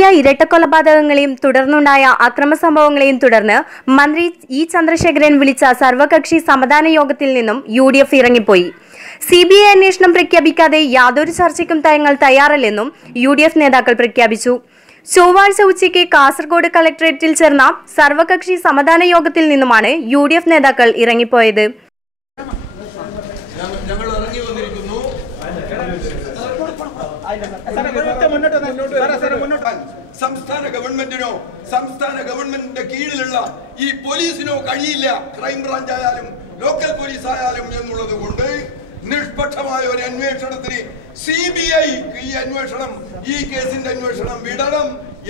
വലിയ ഇരട്ടക്കൊലപാതകങ്ങളെയും തുടർന്നുണ്ടായ അക്രമ സംഭവങ്ങളെയും തുടർന്ന് മന്ത്രി ഇ ചന്ദ്രശേഖരൻ വിളിച്ച സർവകക്ഷി സമാധാന യോഗത്തിൽ നിന്നും യു ഡി എഫ് ഇറങ്ങിപ്പോയി. സി ബി ഐ അന്വേഷണം പ്രഖ്യാപിക്കാതെ യാതൊരു ചർച്ചയ്ക്കും തങ്ങൾ തയ്യാറല്ലെന്നും യു ഡി എഫ് നേതാക്കൾ പ്രഖ്യാപിച്ചു. ചൊവ്വാഴ്ച ഉച്ചയ്ക്ക് കാസർഗോഡ് കളക്ടറേറ്റിൽ ചേർന്ന സർവകക്ഷി സമാധാന യോഗത്തിൽ നിന്നുമാണ് യു ഡി എഫ് നേതാക്കൾ ഇറങ്ങിപ്പോയത്. ഞങ്ങൾ ഞങ്ങൾ ഇറങ്ങി വന്നിരിക്കുന്നു. സംസ്ഥാന ഗവൺമെന്റിനോ സംസ്ഥാന ഗവൺമെന്റിന്റെ കീഴിലുള്ള ഈ പോലീസിനോ കഴിയില്ല. ക്രൈംബ്രാഞ്ച് ആയാലും ലോക്കൽ പോലീസ് ആയാലും എന്നുള്ളത് കൊണ്ട് നിഷ്പക്ഷമായ ഒരു അന്വേഷണത്തിന് സി ബി ഐ ഈ അന്വേഷണം ഈ കേസിന്റെ അന്വേഷണം വിടണം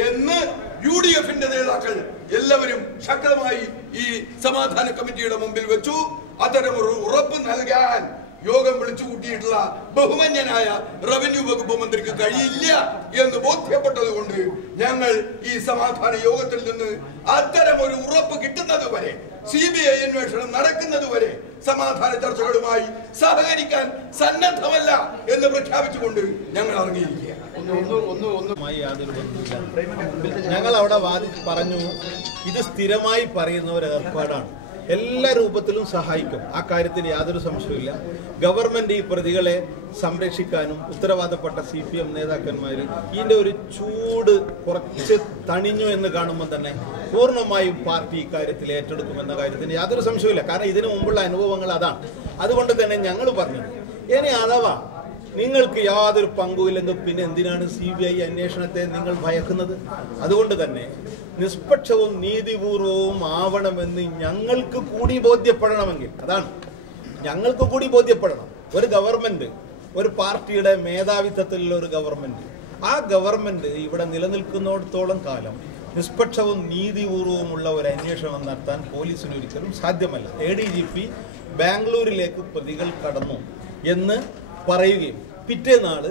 എന്ന് യു ഡി എഫിന്റെ നേതാക്കൾ എല്ലാവരും ശക്തമായി ഈ സമാധാന കമ്മിറ്റിയുടെ മുമ്പിൽ വെച്ചു. അത്തരം ഒരു ഉറപ്പ് നൽകാൻ യോഗം വിളിച്ചു കൂട്ടിയിട്ടുള്ള ബഹുമാന്യനായ റവന്യൂ വകുപ്പ് മന്ത്രിക്ക് കഴിയില്ല എന്ന് ബോധ്യപ്പെട്ടത് കൊണ്ട് ഞങ്ങൾ ഈ സമാധാന യോഗത്തിൽ നിന്ന് അത്തരം ഒരു ഉറപ്പ് കിട്ടുന്നത് വരെ സി ബി ഐ അന്വേഷണം നടക്കുന്നത് വരെ സമാധാന ചർച്ചകളുമായി സഹകരിക്കാൻ സന്നദ്ധമല്ല എന്ന് പ്രഖ്യാപിച്ചുകൊണ്ട് ഞങ്ങൾ ഇറങ്ങിയിരിക്കുക ഞങ്ങൾ അവിടെ വാദി പറഞ്ഞു ഇത് സ്ഥിരമായി പറയുന്ന ഒരു ഏർപ്പാടാണ്. എല്ലാ രൂപത്തിലും സഹായിക്കും. ആ കാര്യത്തിൽ യാതൊരു സംശയമില്ല ഗവൺമെന്റ് ഈ പ്രതികളെ സംരക്ഷിക്കാനും ഉത്തരവാദപ്പെട്ട സി പി എം നേതാക്കന്മാർ ഇതിന്റെ ഒരു ചൂട് കുറച്ച് തണിഞ്ഞു എന്ന് കാണുമ്പോൾ തന്നെ പൂർണമായും പാർട്ടി ഇക്കാര്യത്തിൽ ഏറ്റെടുക്കുമെന്ന കാര്യത്തിന് യാതൊരു സംശയമില്ല കാരണം ഇതിനു മുമ്പുള്ള അനുഭവങ്ങൾ അതാണ്. അതുകൊണ്ട് തന്നെ ഞങ്ങൾ പറഞ്ഞു ഇനി അഥവാ നിങ്ങൾക്ക് യാതൊരു പങ്കുമില്ലെങ്കിൽ പിന്നെ എന്തിനാണ് സി ബി ഐ അന്വേഷണത്തെ നിങ്ങൾ ഭയക്കുന്നത്? അതുകൊണ്ട് തന്നെ നിഷ്പക്ഷവും നീതിപൂർവവും ആവണമെന്ന് ഞങ്ങൾക്ക് കൂടി ബോധ്യപ്പെടണമെങ്കിൽ അതാണ്. ഞങ്ങൾക്ക് കൂടി ബോധ്യപ്പെടണം. ഒരു ഗവൺമെന്റ് ഒരു പാർട്ടിയുടെ മേധാവിത്വത്തിലുള്ള ഒരു ഗവൺമെന്റ്. ആ ഗവൺമെന്റ് ഇവിടെ നിലനിൽക്കുന്നിടത്തോളം കാലം നിഷ്പക്ഷവും നീതിപൂർവവുമുള്ള ഒരു അന്വേഷണം നടത്താൻ പോലീസിന് ഒരിക്കലും സാധ്യമല്ല. എ ഡി ജി പി ബാംഗ്ലൂരിലേക്ക് പ്രതികൾ കടന്നു എന്ന് പറയുകയും പിറ്റേന്നാൾ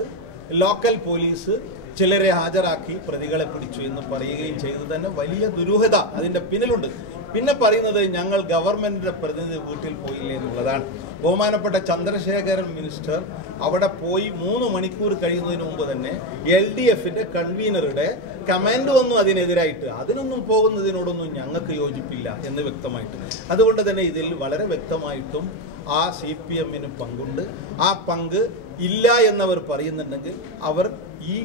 ലോക്കൽ പോലീസ് ചിലരെ ഹാജരാക്കി പ്രതികളെ പിടിച്ചു എന്ന് പറയുകയും ചെയ്തു തന്നെ വലിയ ദുരൂഹത അതിന്റെ പിന്നിലുണ്ട്. പിന്നെ പറയുന്നത് ഞങ്ങൾ ഗവൺമെന്റിന്റെ പ്രതിനിധി വീട്ടിൽ പോയില്ലേ എന്നുള്ളതാണ്. ബഹുമാനപ്പെട്ട ചന്ദ്രശേഖരൻ മിനിസ്റ്റർ അവിടെ പോയി മൂന്ന് മണിക്കൂർ കഴിയുന്നതിന് മുമ്പ് തന്നെ എൽ ഡി എഫിന്റെ കൺവീനറുടെ കമാൻഡ് വന്നു അതിനെതിരായിട്ട്. അതിനൊന്നും പോകുന്നതിനോടൊന്നും ഞങ്ങൾക്ക് യോജിപ്പില്ല എന്ന് വ്യക്തമായിട്ട്. അതുകൊണ്ട് തന്നെ ഇതിൽ വളരെ വ്യക്തമായിട്ടും ആ സി പി എമ്മിന് പങ്കുണ്ട്. ആ പങ്ക് ഇല്ല എന്നവർ പറയുന്നുണ്ടെങ്കിൽ അവർ ഈ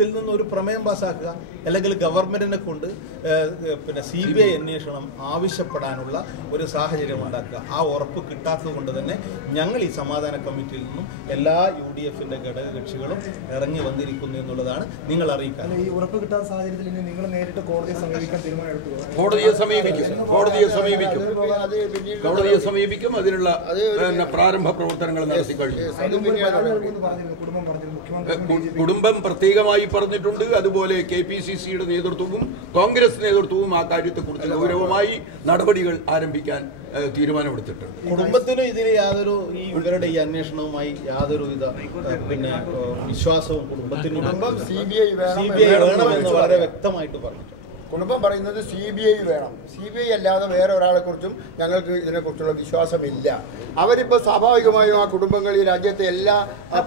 യോഗത്തിൽ നിന്ന് ഒരു പ്രമേയം പാസ്സാക്കുക അല്ലെങ്കിൽ ഗവൺമെന്റിനെ കൊണ്ട് പിന്നെ സി ബി ഐ അന്വേഷണം ആവശ്യപ്പെടാനുള്ള ഒരു സാഹചര്യം ഉണ്ടാക്കുക. ആ ഉറപ്പ് കിട്ടാത്തത് കൊണ്ട് തന്നെ ഞങ്ങൾ ഈ സമാധാന കമ്മിറ്റിയിൽ നിന്നും എല്ലാ യു ഡി എഫിന്റെ ഘടകകക്ഷികളും ഇറങ്ങി വന്നിരിക്കുന്നു എന്നുള്ളതാണ് നിങ്ങൾ അറിയിക്കാൻ. ഈ ഉറപ്പ് കിട്ടാത്ത സാഹചര്യത്തിൽ നിങ്ങൾ നേരിട്ട് കോടതിയെ സമീപിക്കാൻ തീരുമാനം കോടതിയെ സമീപിക്കും. കോടതിയെ സമീപിക്കും. കോടതിയെ സമീപിക്കും. അതിനുള്ള പ്രാരംഭ പ്രവർത്തനങ്ങൾ നടത്തി കഴിഞ്ഞു കുടുംബം പ്രത്യേകമായി പറഞ്ഞിട്ടുണ്ട്. അതുപോലെ കെ പി സി സിയുടെ നേതൃത്വവും കോൺഗ്രസ് നേതൃത്വവും ആ കാര്യത്തെക്കുറിച്ച് ഗൗരവമായി നടപടികൾ ആരംഭിക്കാൻ തീരുമാനമെടുത്തിട്ടുണ്ട്. കുടുംബത്തിന് ഇതിന് യാതൊരു ഈ ഇവരുടെ ഈ അന്വേഷണവുമായി യാതൊരു വിധ പിന്നെ വിശ്വാസവും കുടുംബത്തിന് കുടുംബം സി ബി ഐ വേണമെന്ന് വളരെ വ്യക്തമായിട്ട് പറഞ്ഞിട്ടുണ്ട്. കുടുംബം പറയുന്നത് സി ബി ഐ വേണം. സി ബി ഐ അല്ലാതെ വേറെ ഒരാളെ കുറിച്ചും ഞങ്ങൾക്ക് ഇതിനെക്കുറിച്ചുള്ള വിശ്വാസമില്ല. അവരിപ്പോൾ സ്വാഭാവികമായും ആ കുടുംബങ്ങൾ ഈ രാജ്യത്തെ എല്ലാ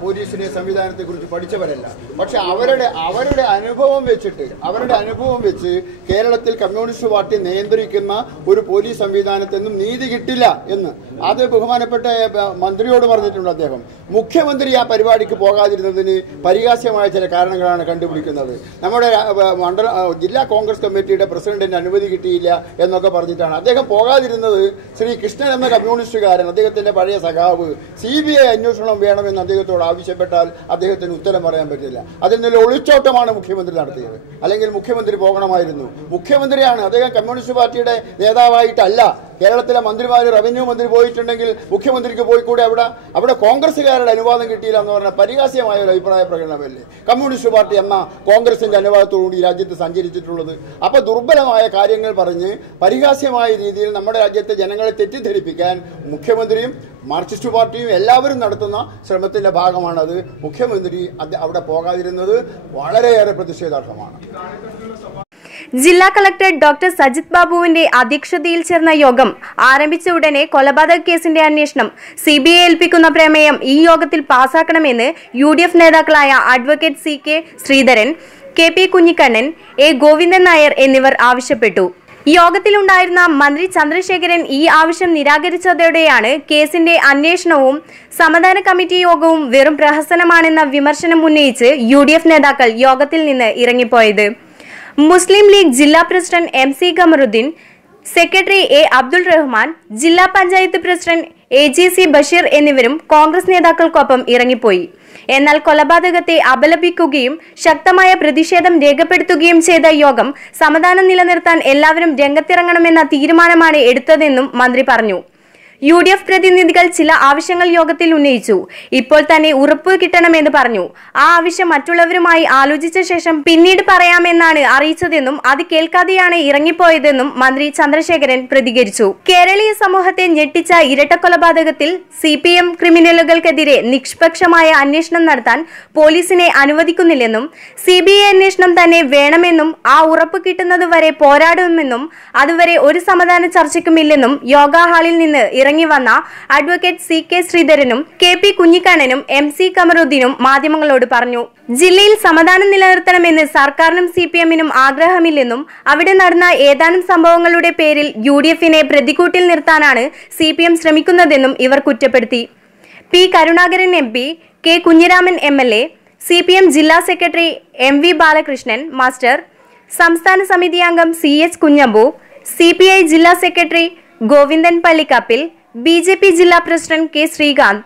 പോലീസിനെ സംവിധാനത്തെക്കുറിച്ച് പഠിച്ചവരല്ല. പക്ഷെ അവരുടെ അവരുടെ അനുഭവം വെച്ചിട്ട് അവരുടെ അനുഭവം വെച്ച് കേരളത്തിൽ കമ്മ്യൂണിസ്റ്റ് പാർട്ടി നിയന്ത്രിക്കുന്ന ഒരു പോലീസ് സംവിധാനത്തെന്നും നീതി കിട്ടില്ല എന്ന്. അത് ബഹുമാനപ്പെട്ട മന്ത്രിയോട് പറഞ്ഞിട്ടുണ്ട് അദ്ദേഹം. മുഖ്യമന്ത്രി ആ പരിപാടിക്ക് പോകാതിരുന്നതിന് പരിഹാസ്യമായ ചില കാരണങ്ങളാണ് കണ്ടുപിടിക്കുന്നത്. നമ്മുടെ മണ്ഡല ജില്ലാ കോൺഗ്രസ് കമ്മിറ്റിയുടെ പ്രസിഡന്റിന് അനുമതി കിട്ടിയില്ല എന്നൊക്കെ പറഞ്ഞിട്ടാണ്. അദ്ദേഹം പോകാതിരുന്നത് ശ്രീ കൃഷ്ണൻ എന്ന കമ്മ്യൂണിസ്റ്റുകാരൻ അദ്ദേഹത്തിന്റെ പഴയ സഖാവ്. സി ബി ഐ അന്വേഷണം വേണമെന്ന് അദ്ദേഹത്തോട് ആവശ്യപ്പെട്ടാൽ അദ്ദേഹത്തിന് ഉത്തരം പറയാൻ പറ്റില്ല. അതിൽ നിന്ന് ഒളിച്ചോട്ടമാണ് മുഖ്യമന്ത്രി നടത്തിയത്. അല്ലെങ്കിൽ മുഖ്യമന്ത്രി പോകണമായിരുന്നു. മുഖ്യമന്ത്രിയാണ് അദ്ദേഹം കമ്മ്യൂണിസ്റ്റ് പാർട്ടിയുടെ നേതാവായിട്ടല്ല. കേരളത്തിലെ മന്ത്രിമാർ റവന്യൂ മന്ത്രി പോയിട്ടുണ്ടെങ്കിൽ മുഖ്യമന്ത്രിക്ക് പോയി കൂടെ അവിടെ അവിടെ കോൺഗ്രസ്സുകാരുടെ അനുവാദം കിട്ടിയില്ല എന്ന് പറഞ്ഞ പരിഹാസ്യമായ ഒരു അഭിപ്രായ പ്രകടനമല്ലേ? കമ്മ്യൂണിസ്റ്റ് പാർട്ടി എന്ന കോൺഗ്രസിന്റെ അനുവാദത്തോടുകൂടി രാജ്യത്ത് സഞ്ചരിച്ചിട്ടുള്ളത്. അപ്പൊ ദുർബലമായ കാര്യങ്ങൾ പറഞ്ഞ് പരിഹാസ്യമായ രീതിയിൽ നമ്മുടെ രാജ്യത്തെ ജനങ്ങളെ തെറ്റിദ്ധരിപ്പിക്കാൻ മുഖ്യമന്ത്രിയും മാർക്സിസ്റ്റ് പാർട്ടിയും എല്ലാവരും നടത്തുന്ന ശ്രമത്തിന്റെ ഭാഗമാണത്. മുഖ്യമന്ത്രി അവിടെ പോകാതിരുന്നത് വളരെയേറെ പ്രതിഷേധാർഹമാണ്. ജില്ലാ കളക്ടർ ഡോക്ടർ സജിത് ബാബുവിന്റെ അധ്യക്ഷതയിൽ ചേർന്ന യോഗം ആരംഭിച്ച ഉടനെ കൊലപാതക കേസിന്റെ അന്വേഷണം സി ബി ഐ ഏൽപ്പിക്കുന്ന പ്രമേയം ഈ യോഗത്തിൽ പാസാക്കണമെന്ന് യു ഡി എഫ് നേതാക്കളായ advocate C K Sreedharan K P Kunhikannan A Govindan Nair എന്നിവർ ആവശ്യപ്പെട്ടു. യോഗത്തിലുണ്ടായിരുന്ന മന്ത്രി ചന്ദ്രശേഖരൻ ഈ ആവശ്യം നിരാകരിച്ചതോടെയാണ് കേസിന്റെ അന്വേഷണവും സമാധാന കമ്മിറ്റി യോഗവും വെറും പ്രഹസനമാണെന്ന വിമർശനം ഉന്നയിച്ച് യു നേതാക്കൾ യോഗത്തിൽ നിന്ന് ഇറങ്ങിപ്പോയത്. മുസ്ലിം ലീഗ് ജില്ലാ president M C Qamaruddin secretary A Abdul Rahman ജില്ലാ panchayat president A G C Basheer എന്നിവരും കോൺഗ്രസ് നേതാക്കൾക്കൊപ്പം ഇറങ്ങിപ്പോയി. എന്നാൽ കൊലപാതകത്തെ അപലപിക്കുകയും ശക്തമായ പ്രതിഷേധം രേഖപ്പെടുത്തുകയും ചെയ്ത യോഗം സമാധാനം നിലനിർത്താൻ എല്ലാവരും രംഗത്തിറങ്ങണമെന്ന തീരുമാനമാണ് എടുത്തതെന്നും മന്ത്രി പറഞ്ഞു. യു ഡി എഫ് പ്രതിനിധികൾ ചില ആവശ്യങ്ങൾ യോഗത്തിൽ ഉന്നയിച്ചു. ഇപ്പോൾ തന്നെ ഉറപ്പ് കിട്ടണമെന്ന് പറഞ്ഞു. ആ ആവശ്യം മറ്റുള്ളവരുമായി ആലോചിച്ച ശേഷം പിന്നീട് പറയാമെന്നാണ് അറിയിച്ചതെന്നും അത് കേൾക്കാതെയാണ് ഇറങ്ങിപ്പോയതെന്നും മന്ത്രി ചന്ദ്രശേഖരൻ പ്രതികരിച്ചു. കേരളീയ സമൂഹത്തെ ഞെട്ടിച്ച ഇരട്ടക്കൊലപാതകത്തിൽ സി പി എം ക്രിമിനലുകൾക്കെതിരെ നിഷ്പക്ഷമായ അന്വേഷണം നടത്താൻ പോലീസിനെ അനുവദിക്കുന്നില്ലെന്നും സി ബി ഐ അന്വേഷണം തന്നെ വേണമെന്നും ആ ഉറപ്പ് കിട്ടുന്നതുവരെ പോരാടുമെന്നും അതുവരെ ഒരു സമാധാന ചർച്ചയ്ക്കുമില്ലെന്നും യോഗ ഹാളിൽ നിന്ന് ഇറങ്ങി വന്ന അഡ്വക്കേറ്റ് സി കെ ശ്രീധരനും കെ പി കുഞ്ഞിക്കണ്ണനും എം സി കമറുദ്ദീനും മാധ്യമങ്ങളോട് പറഞ്ഞു. ജില്ലയിൽ സമാധാനം നിലനിർത്തണമെന്ന് സർക്കാരിനും സി പി എമ്മിനും ആഗ്രഹമില്ലെന്നും അവിടെ നടന്ന ഏതാനും സംഭവങ്ങളുടെ പേരിൽ യു ഡി എഫിനെ പ്രതിക്കൂട്ടിൽ നിർത്താനാണ് സി പി എം ശ്രമിക്കുന്നതെന്നും ഇവർ കുറ്റപ്പെടുത്തി. P Karunakaran M P K Kunhiraman M L A C P M ജില്ലാ secretary M V Balakrishnan master സംസ്ഥാന സമിതി അംഗം C H Kunhambu C P I ജില്ലാ secretary Govindan Pallikkappil B J P ജില്ലാ president K Sreekanth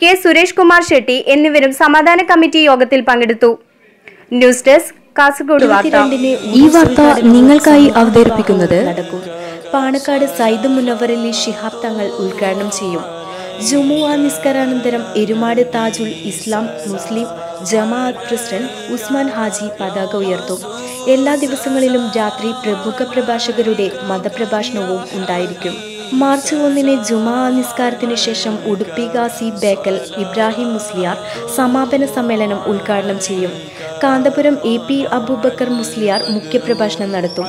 K Suresh Kumar Shetty എന്നിവരും സമാധാന committee യോഗത്തിൽ പങ്കെടുത്തു. ന്യൂസ് ഡെസ്ക് കാസർഗോഡ് വാർത്ത. ഈ വാർത്ത നിങ്ങൾക്കായി അവതരിപ്പിക്കുന്നത് പാണക്കാട് സൈദ് മുനവറലി ശിഹാബ് തങ്ങൾ ഉദ്ഘാടനം ചെയ്യും. ജുമുഅ നിസ്കരാനന്തരം എരുമാട് താജുൽ ഇസ്ലാം മുസ്ലിം ജമാഅത്ത് പ്രസിഡന്റ് ഉസ്മാൻ ഹാജി പതാക ഉയർത്തും. എല്ലാ ദിവസങ്ങളിലും രാത്രി പ്രമുഖ പ്രഭാഷകരുടെ മതപ്രഭാഷണവും ഉണ്ടായിരിക്കും. മാർച്ച് ഒന്നിന് ജുമാ നിസ്കാരത്തിന് ശേഷം ഉടുപ്പി ഗാസി ബേക്കൽ ഇബ്രാഹിം മുസ്ലിയാർ സമാപന സമ്മേളനം ഉദ്ഘാടനം ചെയ്യും. കാന്തപുരം എ പി അബൂബക്കർ മുസ്ലിയാർ മുഖ്യപ്രഭാഷണം നടത്തും.